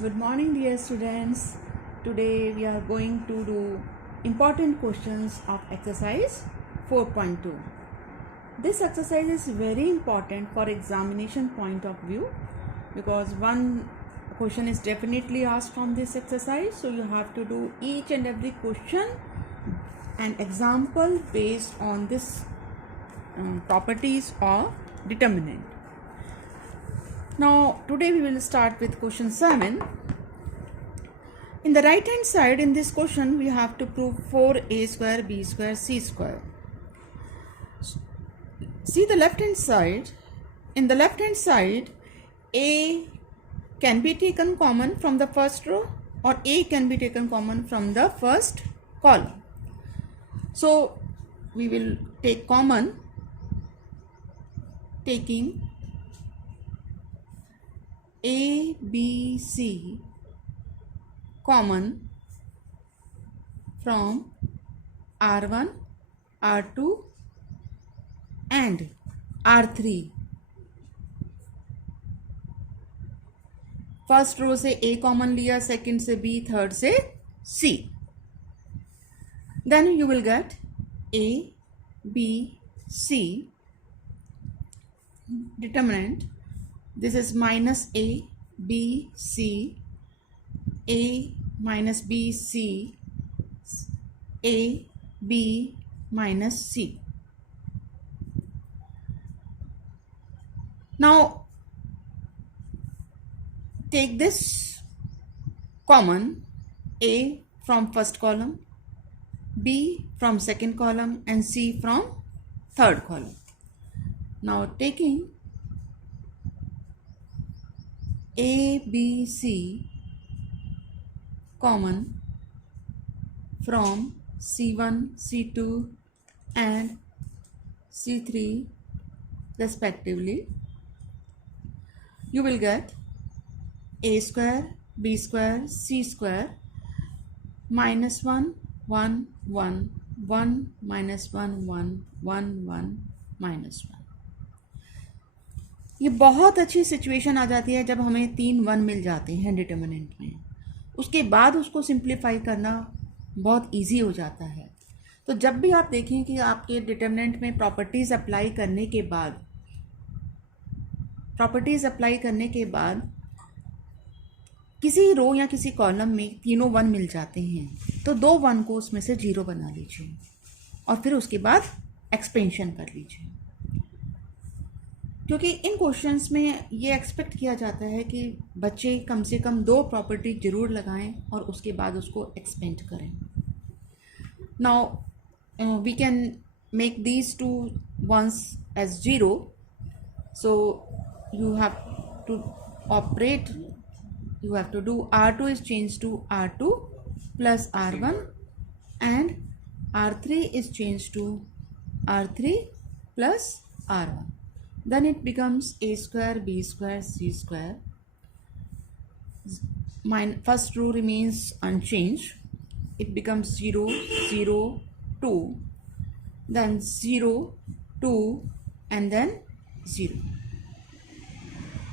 Good morning, dear students. Today we are going to do important questions of exercise 4.2. This exercise is very important for examination point of view because one question is definitely asked from this exercise. So you have to do each and every question and example based on this properties or determinant. Now today we will start with question 7. In the right hand side in this question we have to prove 4a square b square c square. See the left hand side. In the left hand side a can be taken common from the first row or a can be taken common from the first column. So we will take common taking A, B, C common from R1, R2 and R3. First row से A common लिया, second से B, third से C. Then you will get A, B, C determinant. This is minus A, B, C, A minus B, C, A, B minus C. Now take this common A from first column, B from second column and C from third column. Now taking A, B, C common from C1, C2 and C3 respectively, you will get A square, B square, C square minus 1, 1, 1, 1 minus 1, 1, 1, 1 minus 1. ये बहुत अच्छी situation आ जाती है जब हमें 3 1 मिल जाते हैं determinant में. उसके बाद उसको सिंप्लीफाई करना बहुत इजी हो जाता है. तो जब भी आप देखें कि आपके डिटर्मिनेंट में प्रॉपर्टीज़ अप्लाई करने के बाद किसी रो या किसी कॉलम में तीनों 1 मिल जाते हैं तो 2 1 को उसमें से 0 बना लीजिए और फिर उसके बाद एक्सपेंशन कर लीजिए, क्योंकि इन क्वेश्चंस में ये एक्सपेक्ट किया जाता है कि बच्चे कम से कम 2 प्रॉपर्टी जरूर लगाएं और उसके बाद उसको एक्सपेंड करें. Now we can make these 2 1s as 0. So you have to operate. You have to do R2 is changed to R2 plus R1 and R3 is changed to R3 plus R1. Then it becomes A square, B square, C square. First row remains unchanged. It becomes 0, 0, 2. Then 0, 2 and then 0.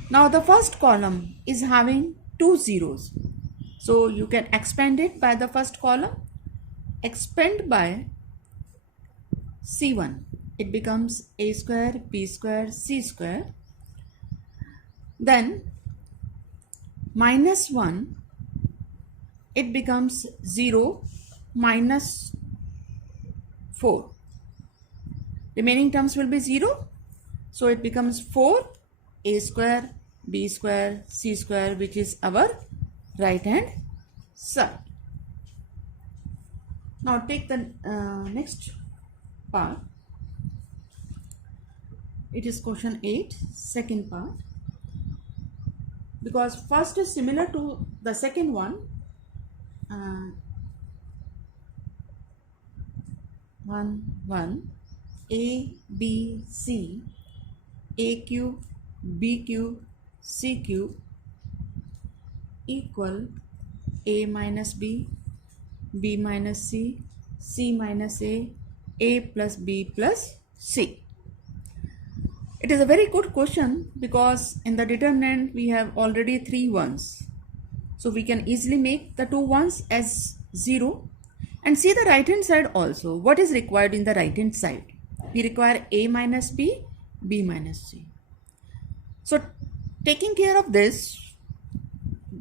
Now the first column is having 2 zeros. So you can expand it by the first column. Expand by C1. It becomes A square, B square, C square. Then minus 1, it becomes 0 minus 4. Remaining terms will be 0. So it becomes 4 A square, B square, C square, which is our right hand side. Now take the next part. It is question 8, second part. Because first is similar to the second one. 1, 1, A, B, C, A cube, B cube, C cube equal A minus B, B minus C, C minus A plus B plus C. It is a very good question because in the determinant we have already 3 1s. So we can easily make the two ones as 0. And see the right hand side also. What is required in the right hand side? We require a minus b, b minus c. So taking care of this,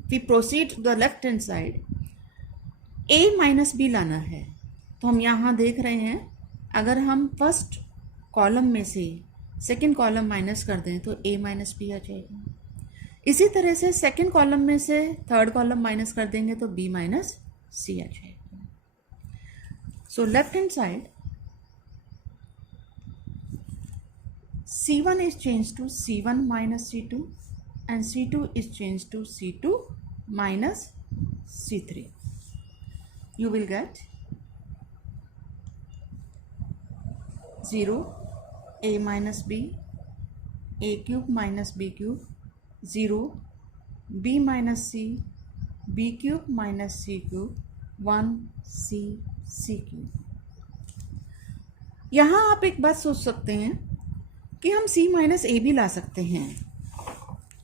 we proceed to the left hand side. a minus b लाना है. तो हम यहाँ देख रहे हैं, अगर हम फर्स्ट कॉलम में से सेकंड कॉलम माइनस कर दें तो a माइनस बी आ जाएगा. इसी तरह से सेकंड कॉलम में से थर्ड कॉलम माइनस कर देंगे तो b माइनस सी आ जाएगा. So left hand side, C1 is changed to C1 minus C2 and C2 is changed to C2 minus C3. You will get 0, a minus b, a cube minus b cube, 0, b minus c, b cube minus c cube, 1 c, c cube. यहाँ आप एक बात सोच सकते हैं कि हम c minus ए भी ला सकते हैं.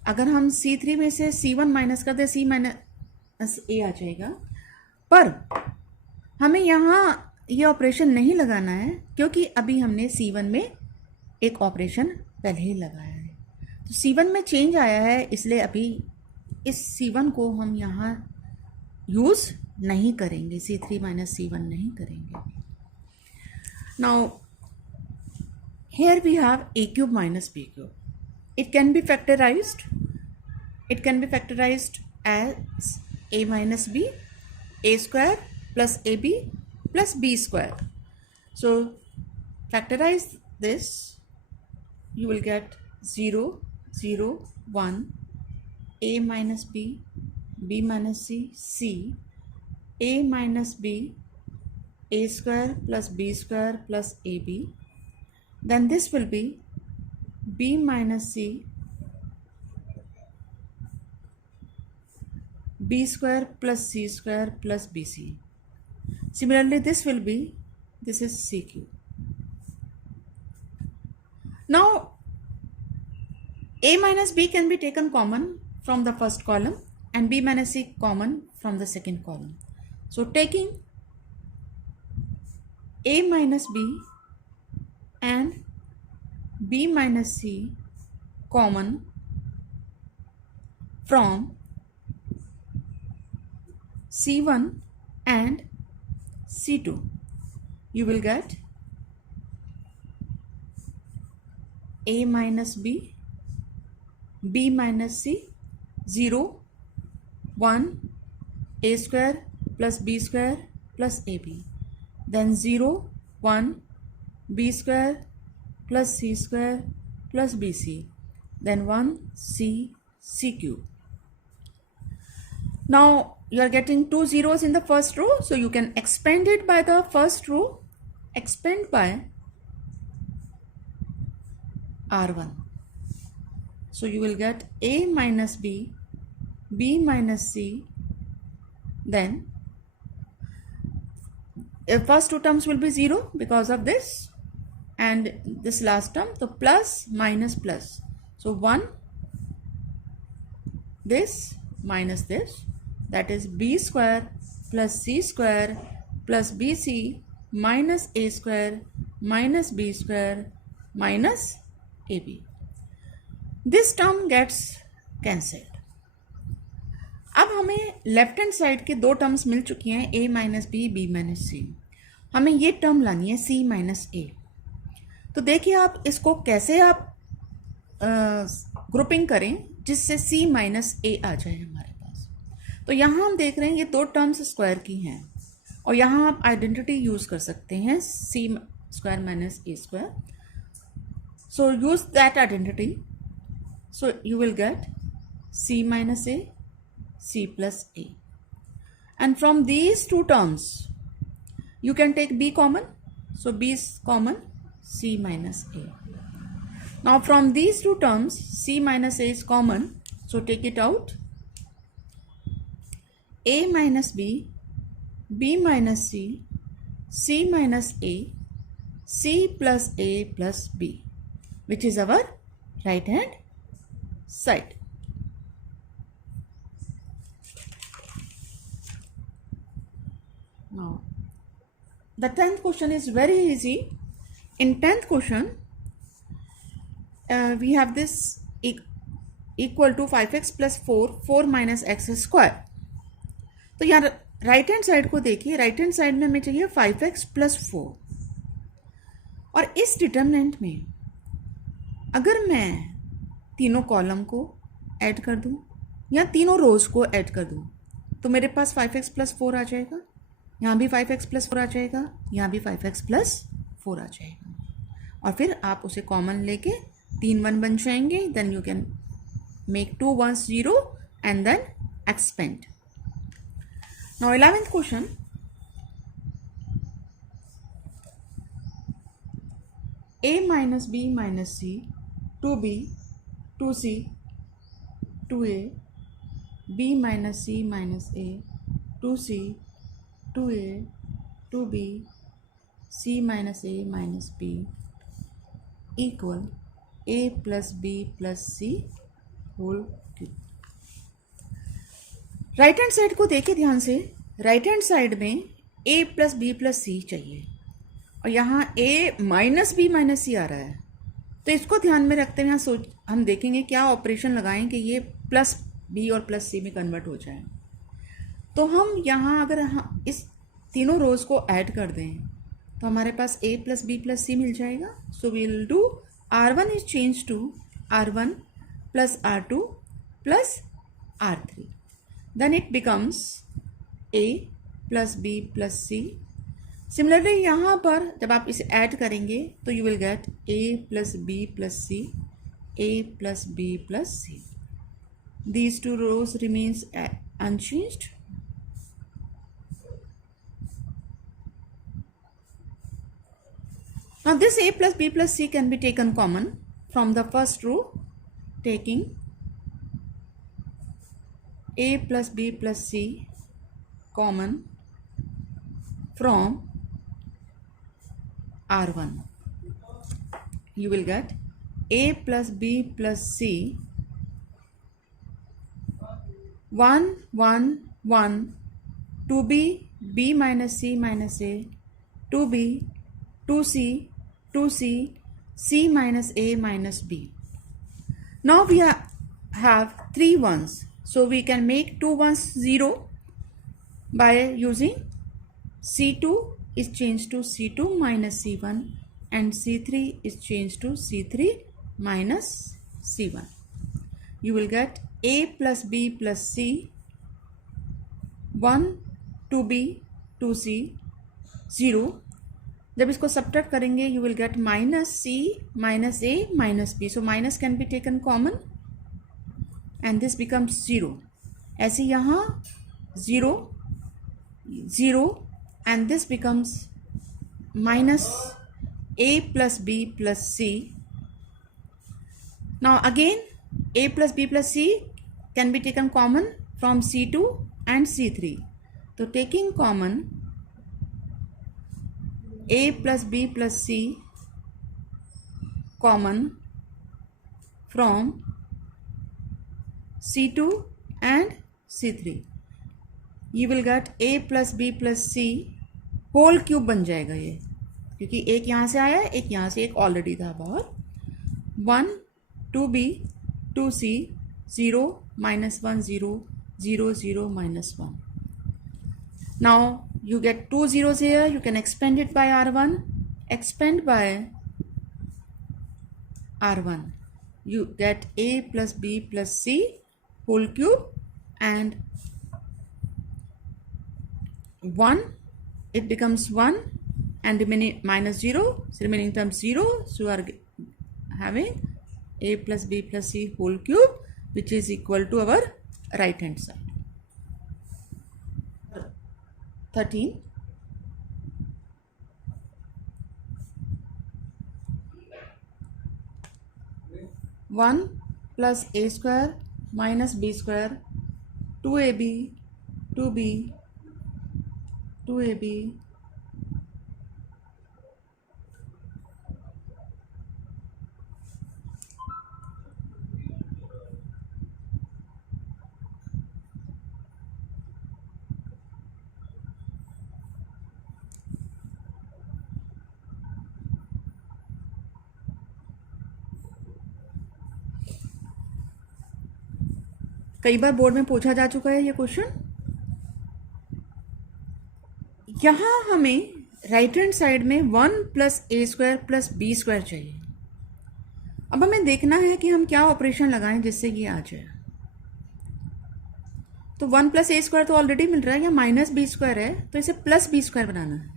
अगर हम C3 में से C1 माइनस कर दे c माइनस ए आ जाएगा. पर हमें यहाँ ये ऑपरेशन नहीं लगाना है क्योंकि अभी हमने C1 में एक ऑपरेशन पहले ही लगाया है. तो C1 में चेंज आया है, इसलिए अभी इस C1 को हम यहाँ यूज़ नहीं करेंगे. C3 माइनस C1 नहीं करेंगे. Now here we have a cube minus b cube. It can be factorized. It can be factorized as a minus b, a square plus ab plus b square. So factorize this. You will get 0, 0, 1, a minus b, b minus c, c, a minus b, a square plus b square plus ab. Then this will be b minus c, b square plus c square plus bc. Similarly, this is c cube. Now, a minus b can be taken common from the first column and b minus c common from the second column. So, taking a minus b and b minus c common from C1 and C2, you will get a minus b, b minus c, 0, 1, a square plus b square plus ab. Then 0, 1, b square plus c square plus bc. Then 1 c, c cube. Now you are getting two zeros in the first row, so you can expand it by the first row. Expand by R1. So you will get a minus b, b minus c. Then the first two terms will be 0 because of this, and this last term, so plus minus plus. So 1, this minus this, that is b square plus c square plus bc minus a square minus b square minus ab. This term gets cancelled. अब हमें left hand side के दो terms मिल चुकी हैं, a minus B, b minus C. हमें ये term लानी है c माइनस ए. तो देखिए आप इसको कैसे आप ग्रुपिंग करें जिससे c माइनस ए आ जाए हमारे पास. तो यहाँ हम देख रहे हैं ये दो टर्म्स स्क्वायर की हैं और यहाँ आप आइडेंटिटी यूज़ कर सकते हैं c square minus A square. So use that identity. So you will get c minus A, c plus a, and from these two terms you can take b common, so b is common, c minus a. Now from these two terms c minus a is common, so take it out. A minus b, b minus c, c minus a, c plus a plus b, which is our right hand side. Now, the 10th question is very easy. In 10th question, we have this equal to 5x plus 4 minus x square. तो यहाँ right hand side को देखिए, right hand side में हमें चाहिए 5x plus 4, और इस determinant में अगर मैं तीनों कॉलम को ऐड कर दूं या तीनों रोज को ऐड कर दूं तो मेरे पास 5x प्लस 4 आ जाएगा, यहाँ भी 5x प्लस 4 आ जाएगा, यहाँ भी 5x प्लस 4 आ जाएगा, और फिर आप उसे कॉमन लेके 3 1 बन जाएंगे. Then you can make 2 1s 0 and then expand. Now 11th question, a minus b minus c, 2b, 2c, 2a, b minus c minus a, 2c, 2a, 2b, c minus a minus b equal a plus b plus c whole cube. Right hand side को देखिए ध्यान से. Right hand side में a plus B plus सी चाहिए और यहाँ a minus B minus सी आ रहा है. तो इसको ध्यान में रखते हुए यहाँ हम देखेंगे क्या ऑपरेशन लगाएं कि ये प्लस बी और प्लस सी में कन्वर्ट हो जाए. तो हम यहाँ अगर इस तीनों रोज को ऐड कर दें तो हमारे पास a plus B plus C मिल जाएगा. So we will do r1 is change to r1 plus r2 plus r3. Then it becomes a plus b plus c. Similarly यहाँ पर जब आप इसे ऐड करेंगे तो you will get a plus b plus c, a plus b plus c. These two rows remains unchanged. Now this a plus b plus c can be taken common from the first row, taking a plus b plus c common from r1. You will get a plus b plus c 1 1 1, 2b, b minus c minus a, 2b, 2c, 2c, c minus a minus b. Now we have 3 1s. So we can make 2 1s 0 by using C2 is changed to C2 minus C1 and C3 is changed to C3 minus C1. You will get A plus B plus C 1 2B 2C 0. जब इसको subtract करेंगे you will get minus C minus A minus B. So minus can be taken common and this becomes 0. ऐसे यहाँ 0 0 and this becomes minus a plus b plus c. Now again a plus b plus c can be taken common from C2 and C3. So taking common a plus b plus c common from C2 and C3, you will get a plus b plus c whole cube बन जाएगा ये, क्योंकि एक यहाँ से आया एक यहाँ से, एक ऑलरेडी था बाहर. 1 2b 2c 0 minus 1 0 0 0 minus 1. Now you get 2 zeros here. You can expand it by r1. Expand by r1. You get a plus b plus c whole cube and 1, it becomes 1 and remaining minus 0, so remaining term 0. So you are having a plus b plus c whole cube, which is equal to our right hand side. 13. One plus a square minus b square, 2ab 2b 2ab कई बार board में पूछा जा चुका है ये question. यहाँ हमें right hand side में 1 plus A square plus B square चाहिए। अब हमें देखना है कि हम क्या ऑपरेशन लगाएं जिससे ये आ जाए। तो 1 प्लस ए स्क्वायर तो ऑलरेडी मिल रहा है, या माइनस बी स्क्वायर है, तो इसे प्लस बी स्क्वायर बनाना है।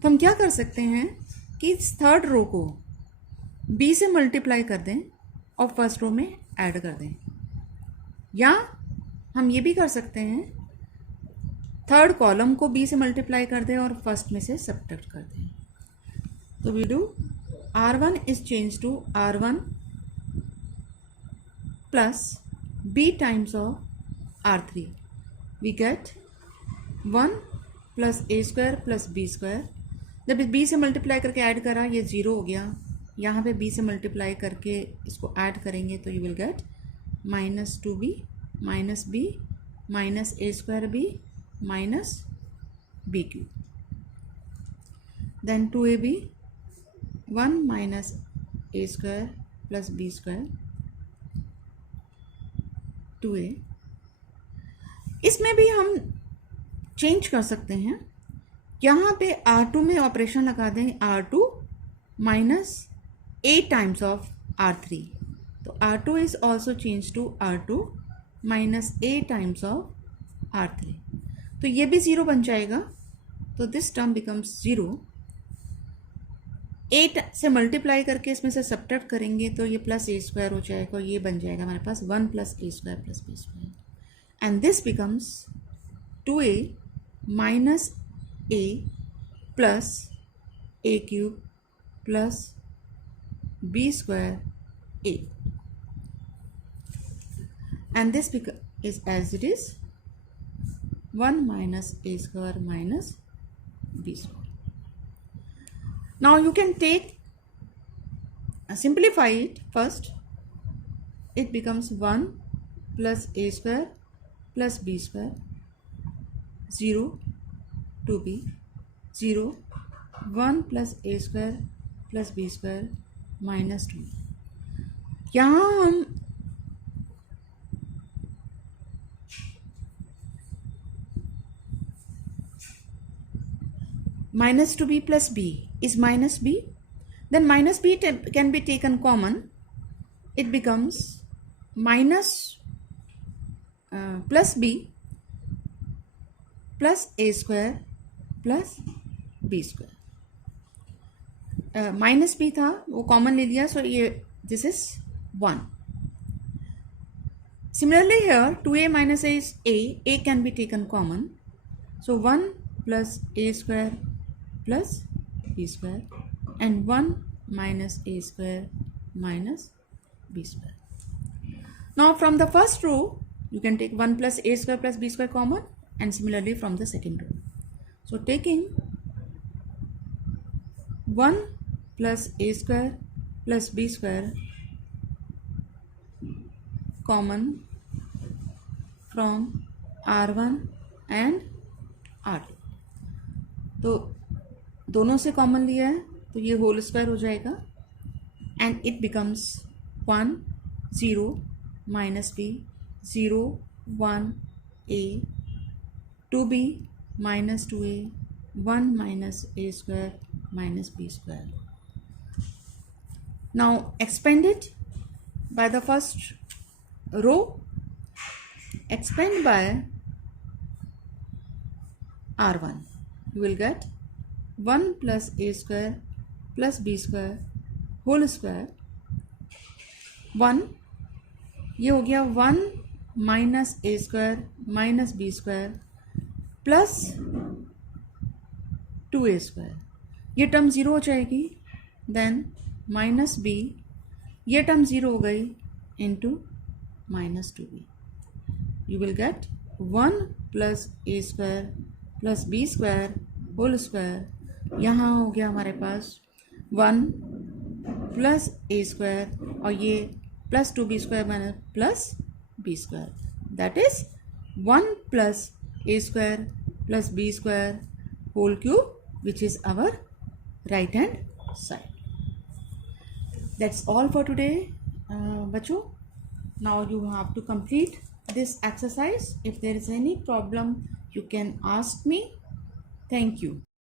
तो हम क्या कर सकते हैं कि इस थर्ड रो को बी से मल्टीप्लाई कर दें और फर्स्ट रो में ऐड कर दें, या हम ये भी कर सकते हैं थर्ड कॉलम को बी से मल्टीप्लाई कर दें और फर्स्ट में से सब्ट्रैक्ट कर दें। तो we do R1 is changed to R1 plus B times of R3. We get 1 plus A square plus B square. जब इस B से मल्टीप्लाई करके ऐड करा ये 0 हो गया, यहाँ पे B से मल्टीप्लाई करके इसको ऐड करेंगे तो you will get minus 2B minus B minus A square B minus B cube. Then 2AB 1 minus a square plus b square 2a। इसमें भी हम चेंज कर सकते हैं, यहाँ पे R2 में ऑपरेशन लगा दें R2 minus a times of R3। तो R2 is also change to R2 minus a times of R3। तो ये भी 0 बन जाएगा, तो दिस टर्म बिकम्स 0। 8 से मल्टीप्लाई करके इसमें से सब्ट्रैक्ट करेंगे तो ये प्लस ए स्क्वायर हो जाएगा और ये बन जाएगा हमारे पास 1 plus A square plus B square, and this becomes 2a minus a plus a cube plus b square a, and this is as it is 1 minus a square minus b square. Now you can take simplify it first. It becomes 1 plus a square plus b square 0 2b 0 1 plus a square plus b square minus 2। यहाँ हम minus 2b plus b is minus b, then minus b can be taken common. It becomes minus plus b plus a square plus b square. Minus b था वो common ले लिया, सो ये this is 1. Similarly here 2a minus a is a can be taken common, so 1 plus a square plus b square and 1 minus a square minus b square. Now from the first row you can take 1 plus a square plus b square common, and similarly from the second row. So taking 1 plus a square plus b square common from R1 and R2, तो दोनों से common लिया है तो ये whole square हो जाएगा, and it becomes 1 0 minus B 0 1 a 2b minus 2a 1 minus a square minus b square. Now expand it by the first row, expand by R1, you will get 1 plus a square plus b square whole square 1, ये हो गया 1 minus a square minus b square plus 2a square, ये term 0 हो जाएगी, then minus b, ये term 0 हो गई, into minus 2b, you will get 1 plus a square plus b square whole square, यहाँ हो गया हमारे पास 1 प्लस a स्क्वायर और ये plus 2b square minus plus b square, that is 1 plus a square plus b square whole cube, which is our right hand side. That's all for today बच्चों. Now you have to complete this exercise. If there is any problem, you can ask me. Thank you.